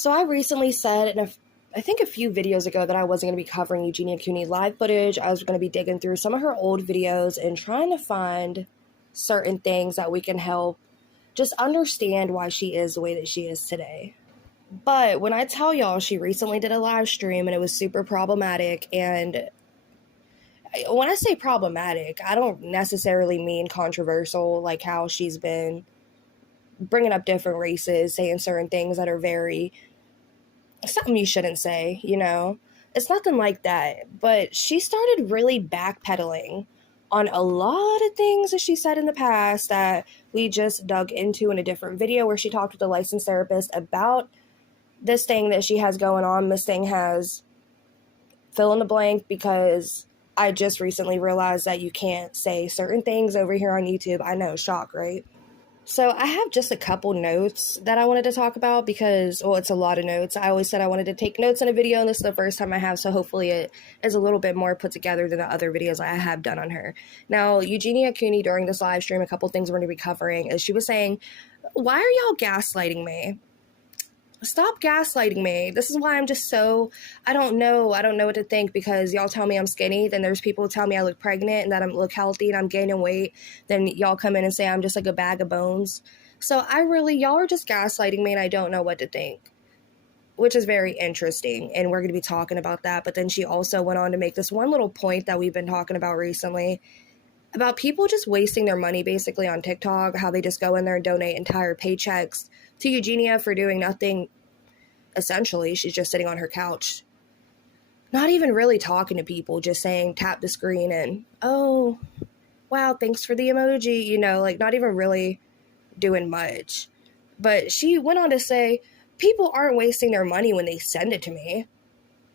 So I recently said I think a few videos ago that I wasn't going to be covering Eugenia Cooney live footage. I was going to be digging through some of her old videos and trying to find certain things that we can help just understand why she is the way that she is today. But when I tell y'all she recently did a live stream and it was super problematic, and when I say problematic, I don't necessarily mean controversial, like how she's been bringing up different races, saying certain things that are very something you shouldn't say, you know? It's nothing like that. But she started really backpedaling on a lot of things that she said in the past that we just dug into in a different video where she talked with a licensed therapist about this thing that she has going on. This thing has fill in the blank, because I just recently realized that you can't say certain things over here on YouTube. I know, shock, right? So I have just a couple notes that I wanted to talk about because, well, it's a lot of notes. I always said I wanted to take notes in a video, and this is the first time I have, so hopefully it is a little bit more put together than the other videos I have done on her. Now, Eugenia Cooney, during this live stream, a couple things we're going to be covering is she was saying, why are y'all gaslighting me? Stop gaslighting me. This is why I'm just so, I don't know what to think, because y'all tell me I'm skinny, then there's people who tell me I look pregnant and that I look healthy and I'm gaining weight, then y'all come in and say I'm just like a bag of bones. So y'all are just gaslighting me and I don't know what to think, which is very interesting, and we're going to be talking about that. But then she also went on to make this one little point that we've been talking about recently, about people just wasting their money basically on TikTok, how they just go in there and donate entire paychecks to Eugenia for doing nothing. Essentially, she's just sitting on her couch, not even really talking to people, just saying tap the screen and, oh, wow, thanks for the emoji, you know, like not even really doing much. But she went on to say, people aren't wasting their money when they send it to me.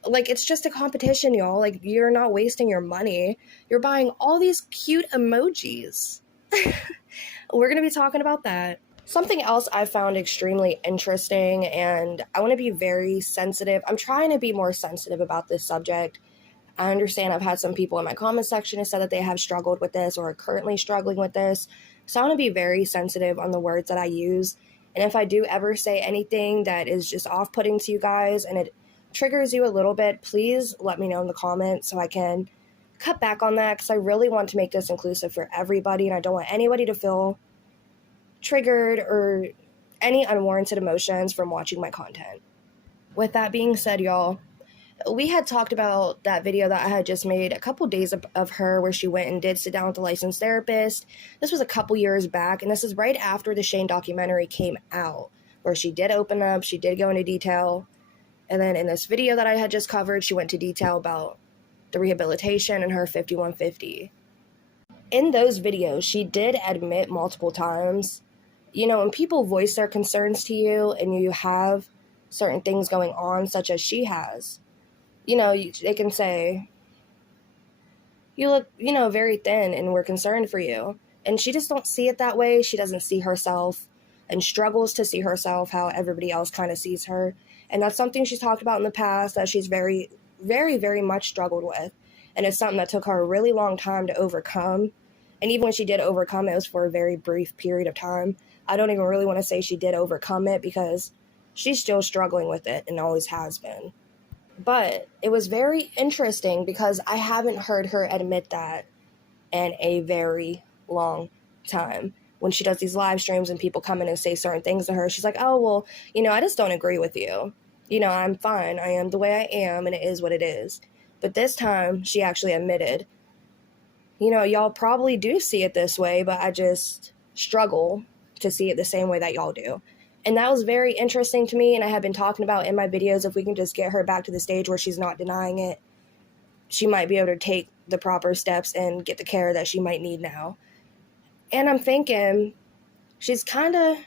Like, it's just a competition, y'all. Like, you're not wasting your money. You're buying all these cute emojis. We're going to be talking about that. Something else I found extremely interesting, and I want to be very sensitive. I'm trying to be more sensitive about this subject. I understand I've had some people in my comment section who said that they have struggled with this or are currently struggling with this. So I want to be very sensitive on the words that I use. And if I do ever say anything that is just off-putting to you guys and it triggers you a little bit, please let me know in the comments so I can cut back on that, because I really want to make this inclusive for everybody, and I don't want anybody to feel triggered or any unwarranted emotions from watching my content. With that being said, y'all, we had talked about that video that I had just made a couple days of her where she went and did sit down with a licensed therapist. This was a couple years back, and this is right after the Shane documentary came out, where she did open up, she did go into detail, and then in this video that I had just covered, she went to detail about the rehabilitation and her 5150. In those videos, she did admit multiple times, you know, when people voice their concerns to you and you have certain things going on, such as she has, you know, they can say, you look, you know, very thin and we're concerned for you. And she just don't see it that way. She doesn't see herself and struggles to see herself how everybody else kind of sees her. And that's something she's talked about in the past that she's very, very, very much struggled with. And it's something that took her a really long time to overcome. And even when she did overcome it, it was for a very brief period of time. I don't even really want to say she did overcome it, because she's still struggling with it and always has been. But it was very interesting because I haven't heard her admit that in a very long time. When she does these live streams and people come in and say certain things to her, she's like, oh, well, you know, I just don't agree with you. You know, I'm fine. I am the way I am, and it is what it is. But this time she actually admitted, you know, y'all probably do see it this way, but I just struggle to see it the same way that y'all do. And that was very interesting to me, and I have been talking about in my videos, if we can just get her back to the stage where she's not denying it, she might be able to take the proper steps and get the care that she might need now. And I'm thinking she's kind of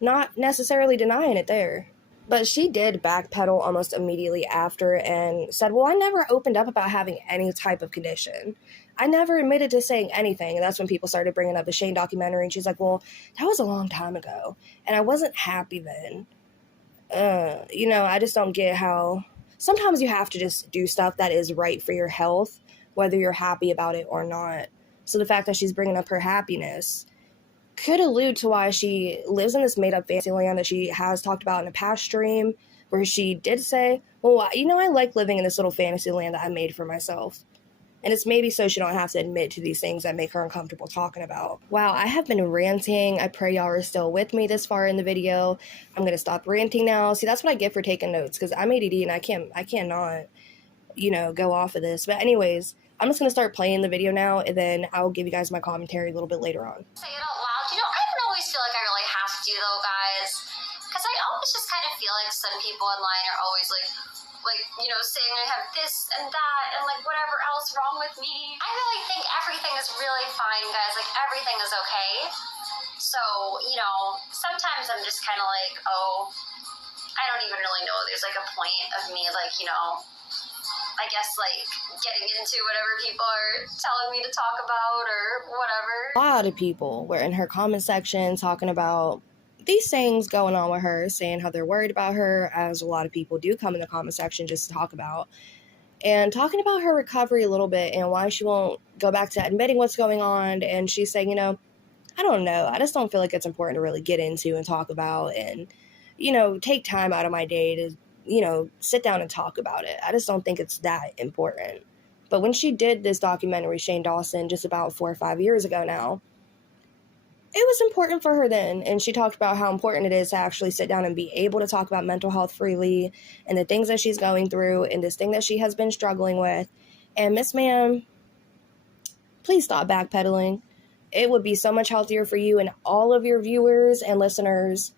not necessarily denying it there. But she did backpedal almost immediately after and said, well, I never opened up about having any type of condition. I never admitted to saying anything. And that's when people started bringing up the Shane documentary. And she's like, well, that was a long time ago. And I wasn't happy then. You know, I just don't get how sometimes you have to just do stuff that is right for your health, whether you're happy about it or not. So the fact that she's bringing up her happiness could allude to why she lives in this made-up fantasy land that she has talked about in a past stream, where she did say, well, you know, I like living in this little fantasy land that I made for myself. And it's maybe so she don't have to admit to these things that make her uncomfortable talking about. Wow, I have been ranting. I pray y'all are still with me this far in the video. I'm going to stop ranting now. See, that's what I get for taking notes, because I'm ADD and I cannot, you know, go off of this. But anyways, I'm just going to start playing the video now, and then I'll give you guys my commentary a little bit later on. Say it out loud. You know, I don't always feel like I really have to, though, guys. Because I always just kind of feel like some people online are always like, you know, saying I have this and that and like whatever else wrong with me. I really think everything is really fine, guys. Like everything is okay. So, you know, sometimes I'm just kind of like, oh, I don't even really know. There's like a point of me like, you know, I guess like getting into whatever people are telling me to talk about or whatever. A lot of people were in her comment section talking about these things going on with her, saying how they're worried about her, as a lot of people do come in the comment section just to talk about, and talking about her recovery a little bit and why she won't go back to admitting what's going on. And she's saying, you know, I don't know, I just don't feel like it's important to really get into and talk about and, you know, take time out of my day to, you know, sit down and talk about it. I just don't think it's that important. But when she did this documentary, Shane Dawson, just about 4 or 5 years ago now, it was important for her then, and she talked about how important it is to actually sit down and be able to talk about mental health freely and the things that she's going through and this thing that she has been struggling with. And Miss Ma'am, please stop backpedaling. It would be so much healthier for you and all of your viewers and listeners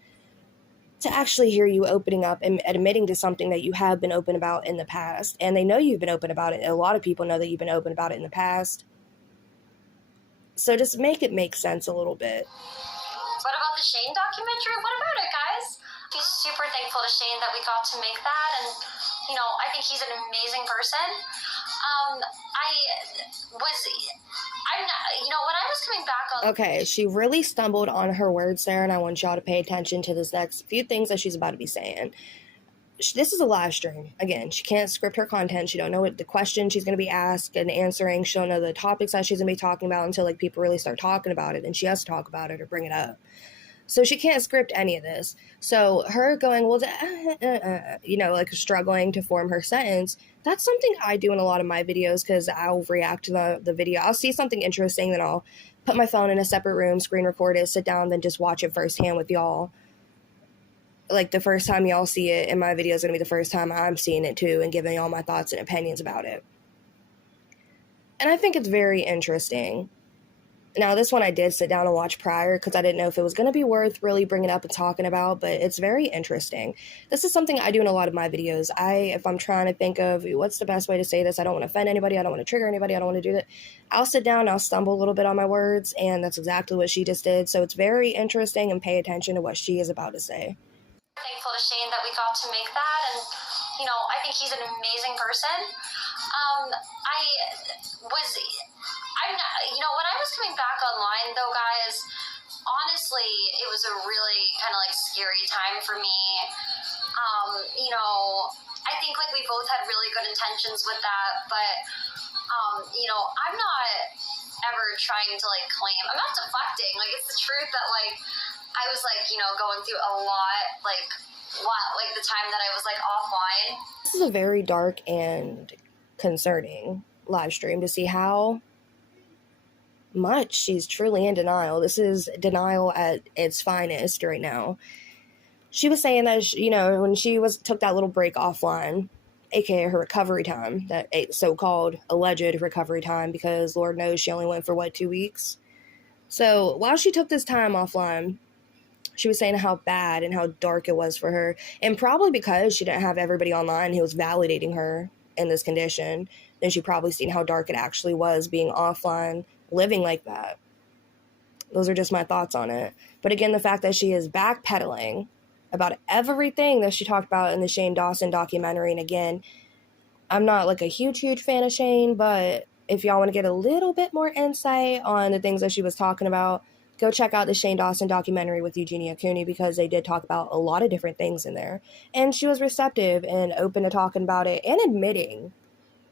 to actually hear you opening up and admitting to something that you have been open about in the past. And they know you've been open about it. A lot of people know that you've been open about it in the past. So just make it make sense a little bit. What about the Shane documentary? What about it, guys? He's super thankful to Shane that we got to make that, and you know, I think he's an amazing person. I'm not, you know, when I was coming back on... Okay, she really stumbled on her words there, and I want y'all to pay attention to this next few things that she's about to be saying. This is a live stream. Again, she can't script her content. She don't know what the questions she's going to be asked and answering. She don't know the topics that she's going to be talking about until like people really start talking about it, and she has to talk about it or bring it up. So she can't script any of this. So her going, well, you know, like struggling to form her sentence, that's something I do in a lot of my videos, because I'll react to the video. I'll see something interesting, then I'll put my phone in a separate room, screen record it, sit down, then just watch it firsthand with y'all. Like the first time y'all see it in my video is going to be the first time I'm seeing it too, and giving y'all my thoughts and opinions about it. And I think it's very interesting. Now, this one I did sit down and watch prior because I didn't know if it was going to be worth really bringing up and talking about, but it's very interesting. This is something I do in a lot of my videos. If I'm trying to think of what's the best way to say this, I don't want to offend anybody, I don't want to trigger anybody, I don't want to do that, I'll sit down, I'll stumble a little bit on my words, and that's exactly what she just did. So it's very interesting, and pay attention to what she is about to say. Thankful to Shane that we got to make that, and you know, I think he's an amazing person. I'm not, you know, when I was coming back online though, guys, honestly, it was a really kind of like scary time for me. You know, I think like we both had really good intentions with that, but you know, I'm not ever trying to like claim, I'm not deflecting, like it's the truth that like I was like, you know, going through a lot, like the time that I was like offline. This is a very dark and concerning live stream to see how much she's truly in denial. This is denial at its finest right now. She was saying that, you know, when she took that little break offline, aka her recovery time, that so-called alleged recovery time, because Lord knows she only went for 2 weeks. So while she took this time offline, she was saying how bad and how dark it was for her, and probably because she didn't have everybody online who was validating her in this condition, then she probably seen how dark it actually was being offline, living like that. Those are just my thoughts on it. But again, the fact that she is backpedaling about everything that she talked about in the Shane Dawson documentary, and again, I'm not like a huge fan of Shane, but if y'all want to get a little bit more insight on the things that she was talking about, go check out the Shane Dawson documentary with Eugenia Cooney, because they did talk about a lot of different things in there. And she was receptive and open to talking about it and admitting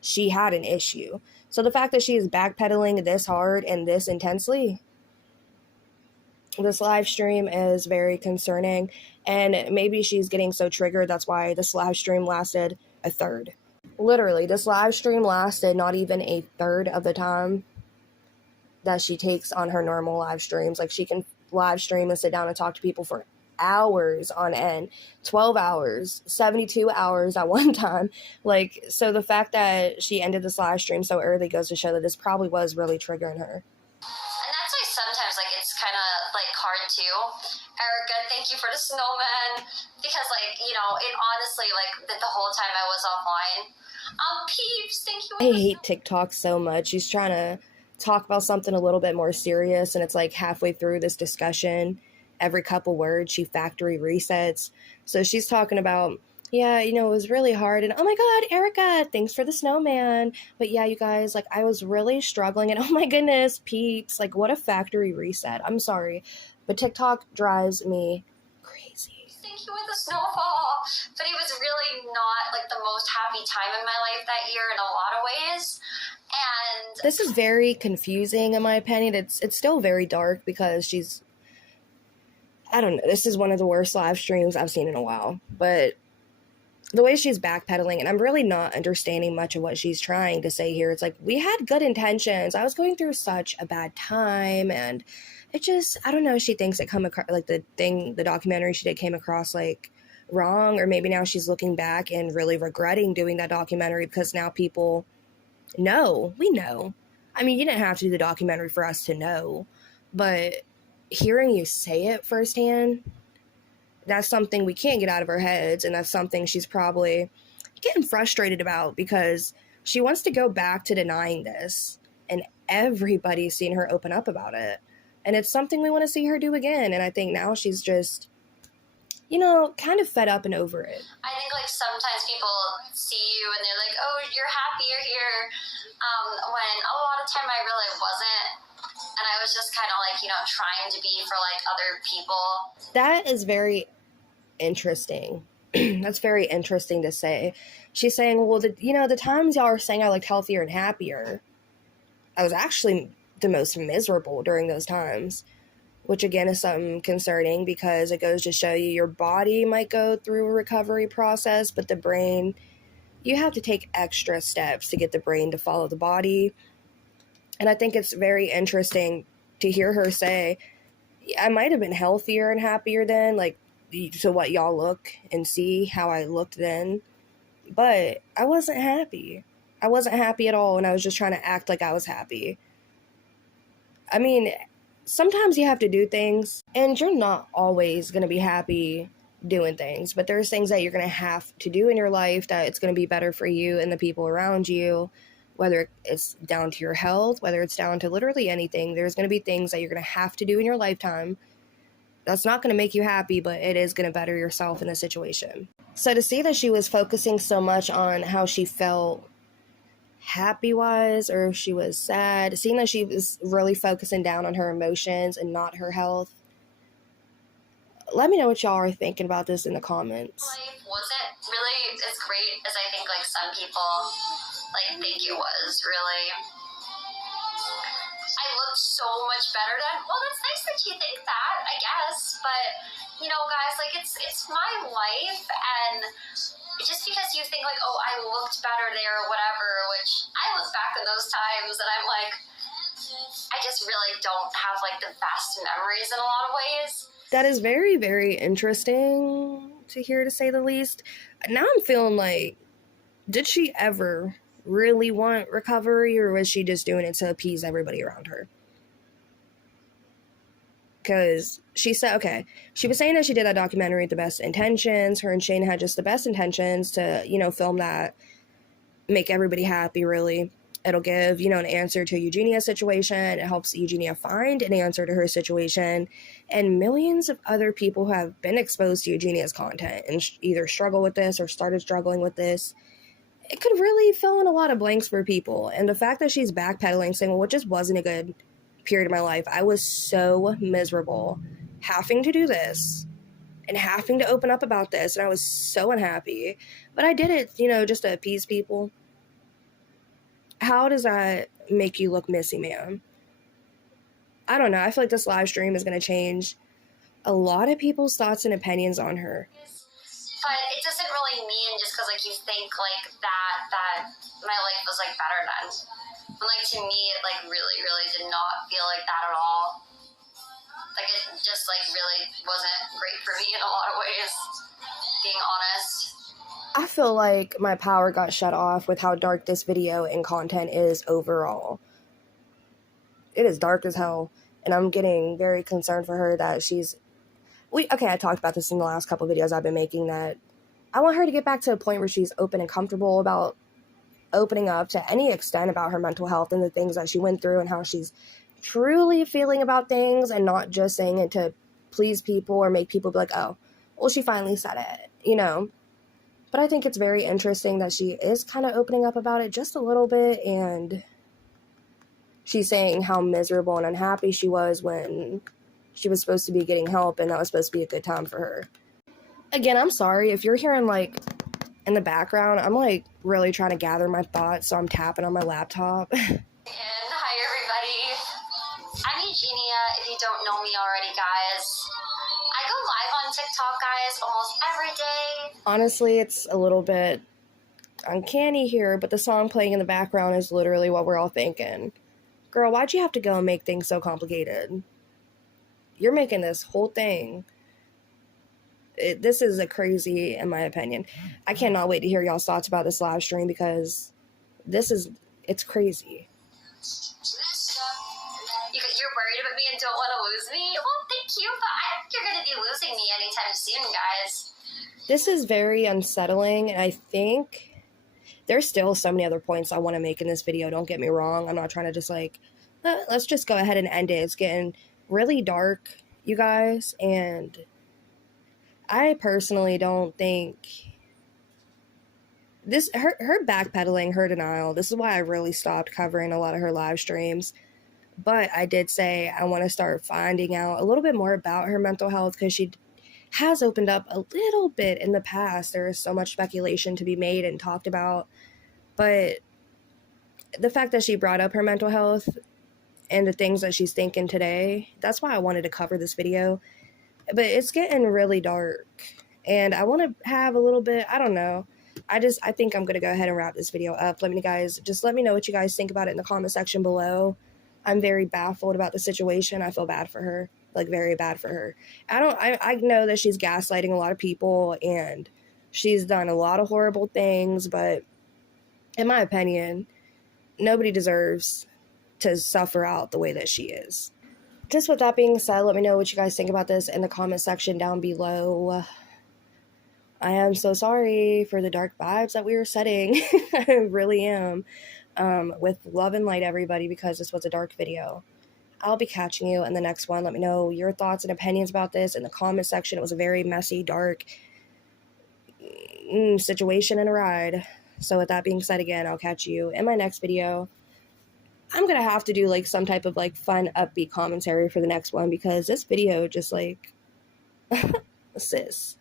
she had an issue. So the fact that she is backpedaling this hard and this intensely, this live stream is very concerning, and maybe she's getting so triggered that's why this live stream lasted a third. Literally, this live stream lasted not even a third of the time that she takes on her normal live streams. Like, she can live stream and sit down and talk to people for hours on end, 12 hours, 72 hours at one time. Like, so the fact that she ended this live stream so early goes to show that this probably was really triggering her. And that's why sometimes, like, it's kind of, like, hard, too. Erica, thank you for the snowman. Because, like, you know, it honestly, like, the whole time I was offline. Peeps, thank you. I hate TikTok so much. She's trying to talk about something a little bit more serious, and it's like halfway through this discussion, every couple words, she factory resets. So she's talking about, yeah, you know, it was really hard, and oh my god, Erica, thanks for the snowman. But yeah, you guys, like, I was really struggling, and oh my goodness, peeps, like, what a factory reset. I'm sorry, but TikTok drives me crazy. Thank you with the snowfall. But it was really not, like, the most happy time in my life that year in a lot of ways. And this is very confusing in my opinion. It's still very dark because she's, I don't know, this is one of the worst live streams I've seen in a while. But the way she's backpedaling, and I'm really not understanding much of what she's trying to say here. It's like, we had good intentions. I was going through such a bad time, and it just, I don't know, she thinks it come across, like, the documentary she did came across, like, wrong, or maybe now she's looking back and really regretting doing that documentary because now people know. We know. I mean, you didn't have to do the documentary for us to know, but hearing you say it firsthand, that's something we can't get out of our heads, and that's something she's probably getting frustrated about because she wants to go back to denying this, and everybody's seen her open up about it, and it's something we want to see her do again. And I think now she's just, you know, kind of fed up and over it. I think, like, sometimes people see you and they're like, oh, you're happy you're here, when a lot of time I really wasn't. And I was just kind of, like, you know, trying to be for, like, other people. That is very interesting. That's very interesting to say. She's saying, well, the times y'all are saying I looked healthier and happier, I was actually the most miserable during those times. Which, again, is something concerning because it goes to show you your body might go through a recovery process, but the brain, you have to take extra steps to get the brain to follow the body. And I think it's very interesting to hear her say, I might have been healthier and happier then, like, to what y'all look and see how I looked then, but I wasn't happy. I wasn't happy at all, and I was just trying to act like I was happy. I mean, sometimes you have to do things, and you're not always going to be happy doing things, but there's things that you're going to have to do in your life that it's going to be better for you and the people around you, whether it's down to your health, whether it's down to literally anything. There's going to be things that you're going to have to do in your lifetime that's not going to make you happy, but it is going to better yourself in the situation. So to see that she was focusing so much on how she felt happy-wise, or if she was sad, seeing that she was really focusing down on her emotions and not her health. Let me know what y'all are thinking about this in the comments. Life wasn't really as great as I think, like, some people, like, think it was, really. I looked so much better then. Well, that's nice that you think that, I guess. But, you know, guys, like, it's my life, and just because you think, like, oh, I looked better there or whatever, which I look back in those times and I'm like, I just really don't have, like, the best memories in a lot of ways. That is very, very interesting to hear, to say the least. Now I'm feeling like, did she ever really want recovery, or was she just doing it to appease everybody around her? Because she said, okay, she was saying that she did that documentary with the best intentions. Her and Shane had just the best intentions to, you know, film that, make everybody happy, really. It'll give, you know, an answer to Eugenia's situation. It helps Eugenia find an answer to her situation. And millions of other people who have been exposed to Eugenia's content and either struggle with this or started struggling with this, it could really fill in a lot of blanks for people. And the fact that she's backpedaling, saying, well, it just wasn't a good period of my life. I was so miserable having to do this and having to open up about this, and I was so unhappy. But I did it, you know, just to appease people. How does that make you look missy, ma'am? I don't know. I feel like this live stream is going to change a lot of people's thoughts and opinions on her. But it doesn't really mean just because like you think like that my life was like better then. And like to me, it like really did not feel like that at all. Like it just like really wasn't great for me in a lot of ways, being honest. I feel like my power got shut off with how dark this video and content is overall. It is dark as hell, and I'm getting very concerned for her that I talked about this in the last couple of videos I've been making, that I want her to get back to a point where she's open and comfortable about opening up to any extent about her mental health and the things that she went through and how she's truly feeling about things, and not just saying it to please people or make people be like, oh, well, she finally said it, you know? But I think it's very interesting that she is kind of opening up about it just a little bit, and she's saying how miserable and unhappy she was when she was supposed to be getting help, and that was supposed to be a good time for her. Again, I'm sorry if you're hearing, like, in the background, I'm, like, really trying to gather my thoughts, so I'm tapping on my laptop. And hi, everybody. I'm Eugenia, if you don't know me already, guys. I go live on TikTok, guys, almost every day. Honestly, it's a little bit uncanny here, but the song playing in the background is literally what we're all thinking. Girl, why'd you have to go and make things so complicated? You're making this whole thing. This is a crazy, in my opinion. I cannot wait to hear y'all's thoughts about this live stream, because it's crazy. You're worried about me and don't want to lose me? Well, thank you, but I don't think you're going to be losing me anytime soon, guys. This is very unsettling, and I think there's still so many other points I want to make in this video. Don't get me wrong. I'm not trying to just like, let's just go ahead and end it. It's getting really dark, you guys, and I personally don't think her backpedaling, her denial, this is why I really stopped covering a lot of her live streams. But I did say I want to start finding out a little bit more about her mental health, because she has opened up a little bit in the past. There is so much speculation to be made and talked about. But the fact that she brought up her mental health and the things that she's thinking today, that's why I wanted to cover this video. But it's getting really dark, and I want to have a little bit, I don't know. I think I'm going to go ahead and wrap this video up. Let me know what you guys think about it in the comment section below. I'm very baffled about the situation. I feel bad for her, like very bad for her. I know that she's gaslighting a lot of people, and she's done a lot of horrible things, but in my opinion, nobody deserves to suffer out the way that she is. Just with that being said, let me know what you guys think about this in the comment section down below. I am so sorry for the dark vibes that we were setting. I really am. With love and light, everybody, because this was a dark video. I'll be catching you in the next one. Let me know your thoughts and opinions about this in the comment section. It was a very messy, dark situation and a ride. So with that being said, again, I'll catch you in my next video. I'm going to have to do like some type of like fun, upbeat commentary for the next one, because this video just like, sis.